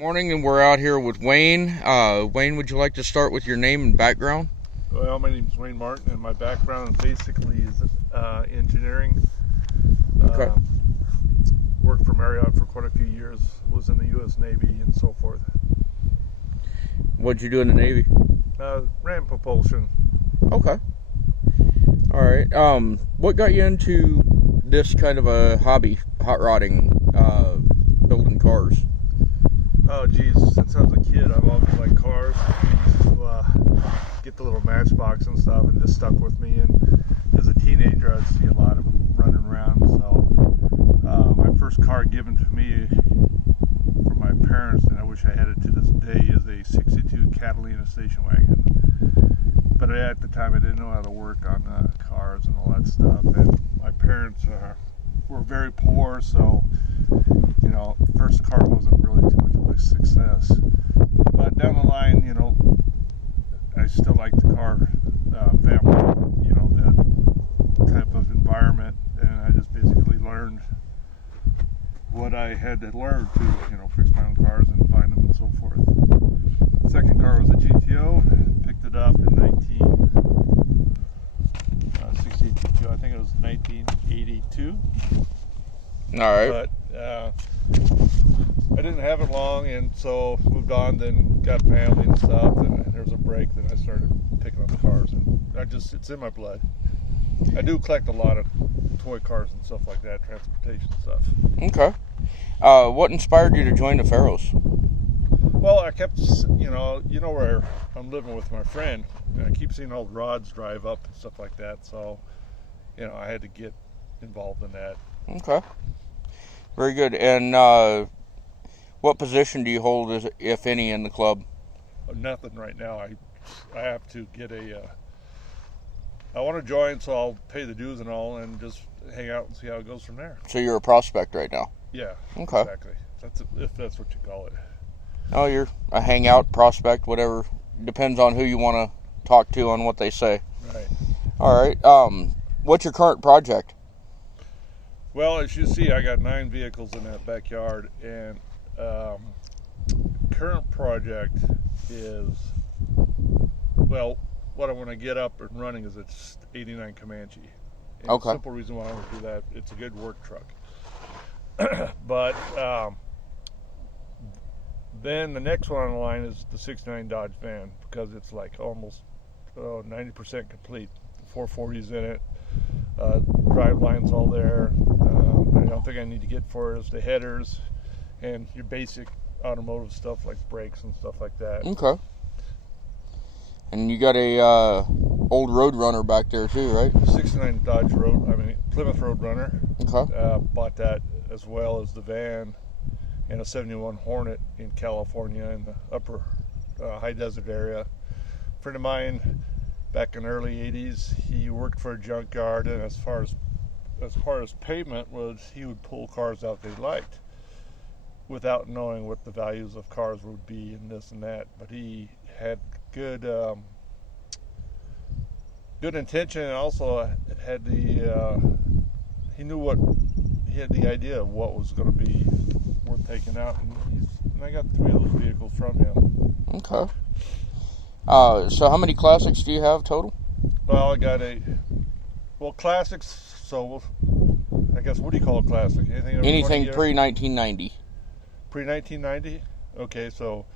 Morning, and we're out here with Wayne. Wayne, would you like to start with your name and background? Well, my name is Wayne Martin, and my background basically is engineering. Okay. Worked for Marriott for quite a few years, was in the U.S. Navy and so forth. What'd you do in the Navy? Ran propulsion. Okay. All right. What got you into this kind of a hobby, hot rodding, building cars? Oh, geez, since I was a kid, I've always liked cars. I used to get the little Matchbox and stuff, and this stuck with me. And as a teenager, I'd see a lot of them running around. So my first car given to me from my parents, and I wish I had it to this day, is a '62 Catalina station wagon. But at the time, I didn't know how to work on cars and all that stuff. And my parents were very poor, so first car wasn't really too much of a success. But down the line, I still like the car family, that type of environment, and I just basically learned what I had to learn to, fix my own cars and find them and so forth. The second car was a GTO. Picked it up in 1962. I think it was 1982. All right. But I didn't have it long, and so moved on, then got family and stuff, and there was a break, then I started picking up cars, and it's in my blood. I do collect a lot of toy cars and stuff like that, transportation stuff. Okay. What inspired you to join the Pharaohs? Well, I kept, where I'm living with my friend, and I keep seeing old rods drive up and stuff like that, so, I had to get involved in that. Okay. Very good. And what position do you hold, if any, in the club? Nothing right now. I have to get I want to join, so I'll pay the dues and all, and just hang out and see how it goes from there. So you're a prospect right now? Yeah. Okay. Exactly. If that's what you call it. Oh, you're a hangout, prospect, whatever. Depends on who you want to talk to on what they say. Right. All right. What's your current project? Well, as you see, I got 9 vehicles in that backyard, and current project is, well, what I want to get up and running is it's '89 Comanche. And Okay. The simple reason why I want to do that, it's a good work truck. But then the next one on the line is the '69 Dodge van, because it's like almost 90% complete. 440s in it. Drive lines all there. I don't think I need to get for is the headers and your basic automotive stuff like brakes and stuff like that. Okay. And you got a old Road Runner back there too, right? 69 Dodge Plymouth Road Runner. Okay. Bought that as well as the van and a '71 Hornet in California in the upper high desert area. A friend of mine back in the early '80s, he worked for a junkyard, and as far as payment was, he would pull cars out they liked without knowing what the values of cars would be and this and that. But he had good intention, and also had he had the idea of what was going to be worth taking out, and I got 3 of those vehicles from him. Okay. So how many classics do you have total? Well, I got classics. So I guess, what do you call a classic? Anything pre-1990. Pre-1990? Okay, so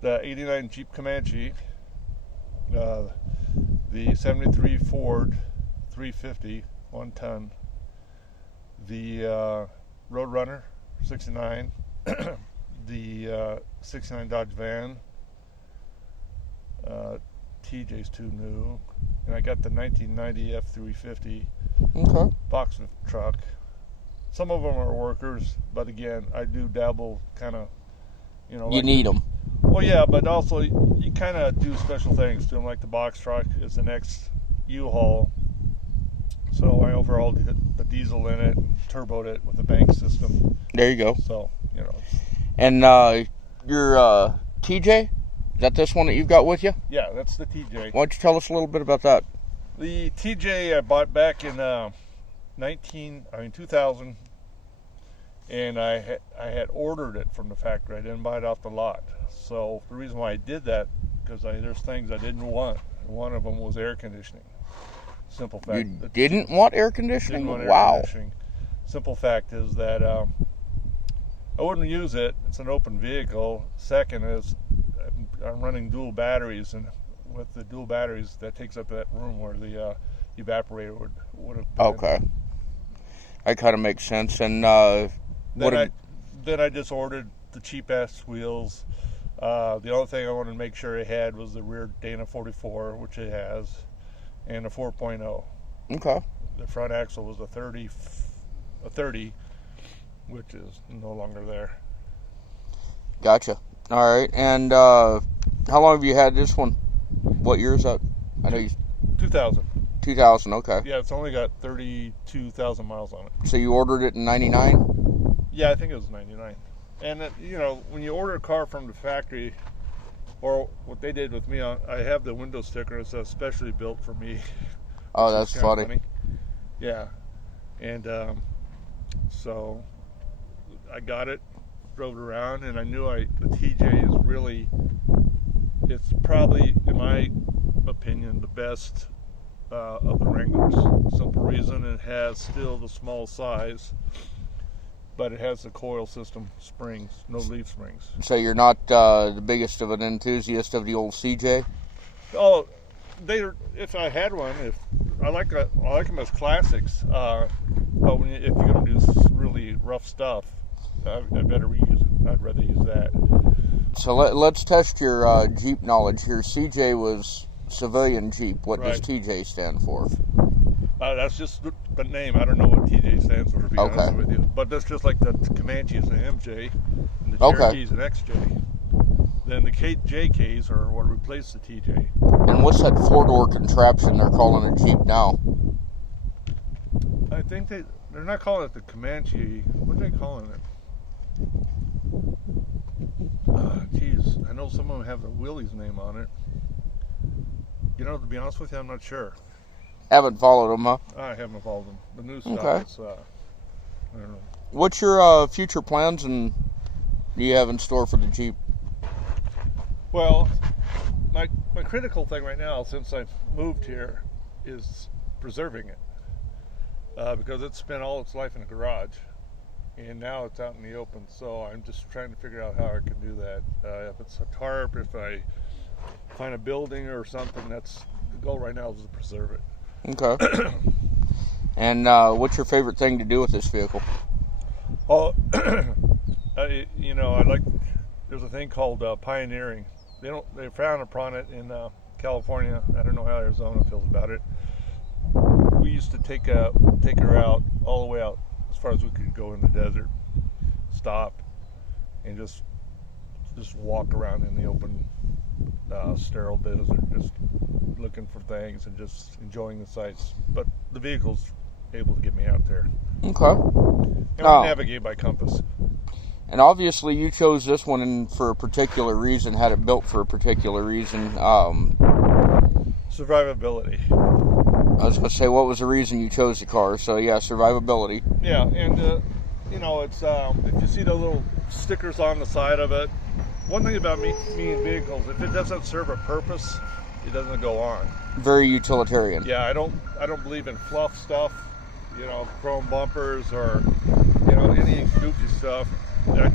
the '89 Jeep Comanche, the '73 Ford 350 1-ton, the Roadrunner '69, the '69 Dodge van. TJ's too new, and I got the 1990 F350 Okay. box truck. Some of them are workers, but again, I do dabble kind of, You need them. Well, yeah, but also you kind of do special things to them, like the box truck is the next U-Haul. So I overhauled the diesel in it, turboed it with a bank system. There you go. So, And your TJ? Is that this one that you've got with you? Yeah, that's the TJ. Why don't you tell us a little bit about that? The TJ I bought back in 2000, and I had ordered it from the factory. I didn't buy it off the lot. So the reason why I did that, because there's things I didn't want. One of them was air conditioning. Simple fact. You didn't want air conditioning? Didn't want Wow. air conditioning. Simple fact is that I wouldn't use it. It's an open vehicle. Second is I'm running dual batteries, and with the dual batteries, that takes up that room where the evaporator would have been. Okay. That kind of makes sense. And then I just ordered the cheap ass wheels. The only thing I wanted to make sure it had was the rear Dana 44, which it has, and a 4.0. Okay. The front axle was a 30, which is no longer there. Gotcha. All right. And how long have you had this one? What year is that? I know you. 2000. 2000. Okay. Yeah, it's only got 32,000 miles on it. So you ordered it in '99? Yeah, I think it was 99. And when you order a car from the factory, or what they did with me, I have the window sticker. It's especially built for me. Oh, that's funny. Yeah, and so I got it, drove it around, and I knew the TJ is really, it's probably, in my opinion, the best of the Wranglers. Simple reason, it has still the small size, but it has the coil system springs, no leaf springs. So you're not the biggest of an enthusiast of the old CJ? Oh, if I had one, I like them as classics. But if you're gonna do really rough stuff, I'd better reuse it. I'd rather use that. So let's test your Jeep knowledge here. CJ was civilian Jeep. What does TJ stand for? That's just the name. I don't know what TJ stands for, to be honest with you. But that's just like the Comanche is an MJ, and the Cherokee is an XJ. Then the JKs are what replaced the TJ. And what's that four-door contraption they're calling a Jeep now? I think they're not calling it the Comanche. What are they calling it? Geez, I know some of them have the Willie's name on it. To be honest with you, I'm not sure. Haven't followed them, huh? I haven't followed them. The new stuff, it's, I don't know. What's your future plans and do you have in store for the Jeep? Well, my critical thing right now, since I've moved here, is preserving it. Because it's spent all its life in a garage, and now it's out in the open. So I'm just trying to figure out how I can do that. If it's a tarp, if I find a building or something, that's the goal right now is to preserve it. Okay. And what's your favorite thing to do with this vehicle? Oh, I like. There's a thing called pioneering. They frown upon it in California. I don't know how Arizona feels about it. We used to take her out all the way out as far as we could go in the desert, stop, and just walk around in the open, sterile desert, just looking for things and just enjoying the sights. But the vehicle's able to get me out there. Okay. And we navigate by compass. And obviously you chose this one for a particular reason, had it built for a particular reason. Survivability. I was going to say, what was the reason you chose the car? So yeah, survivability. Yeah, and it's if you see the little stickers on the side of it, one thing about me and vehicles, if it doesn't serve a purpose, it doesn't go on. Very utilitarian. Yeah, I don't believe in fluff stuff, chrome bumpers or any goofy stuff.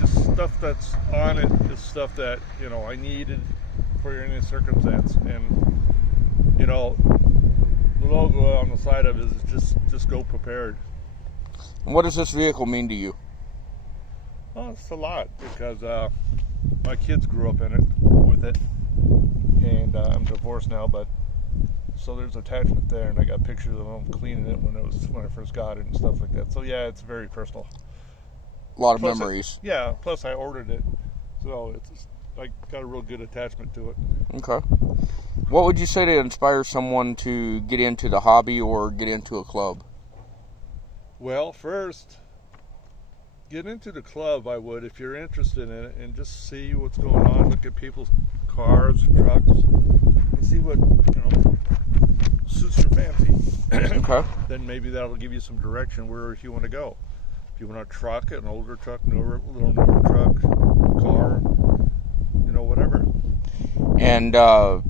Stuff that's on it is stuff that I needed for any circumstance, and the logo on the side of it is just go prepared. And what does this vehicle mean to you? Well, it's a lot because my kids grew up in it with it, and I'm divorced now, but so there's attachment there, and I got pictures of them cleaning it when I first got it and stuff like that. So yeah, it's very personal. A lot of memories. Plus I ordered it, so I got a real good attachment to it. Okay. What would you say to inspire someone to get into the hobby or get into a club? Well, first, get into the club, I would, if you're interested in it, and just see what's going on, look at people's cars, trucks, and see what, suits your fancy. Okay. Then maybe that'll give you some direction where you want to go. If You want a truck, an older truck, little newer truck, car, whatever. And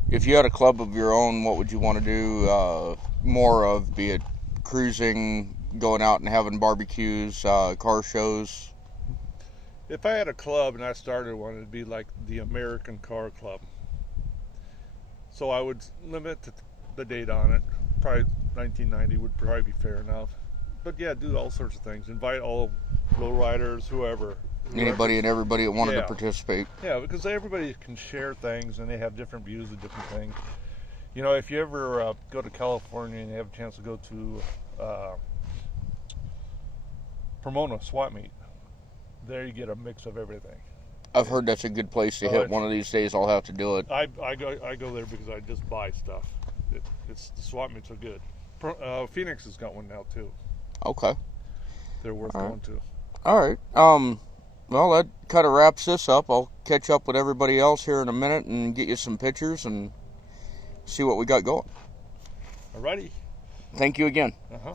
if you had a club of your own, what would you want to do more of? Be it cruising, going out and having barbecues, car shows? If I had a club and I started one, it'd be like the American Car Club. So I would limit the date on it. Probably 1990 would probably be fair enough. But yeah, do all sorts of things. Invite all lowriders, whoever. Anybody and everybody that wanted to participate. Yeah, because everybody can share things and they have different views of different things. If you ever go to California and you have a chance to go to Pomona swap meet, there you get a mix of everything. I've heard that's a good place to hit. One of these days I'll have to do it. I go there because I just buy stuff. The swap meets are good. Phoenix has got one now too. Okay. They're worth going to. All right. Well, that kind of wraps this up. I'll catch up with everybody else here in a minute and get you some pictures and see what we got going. Alrighty. Thank you again. Uh-huh.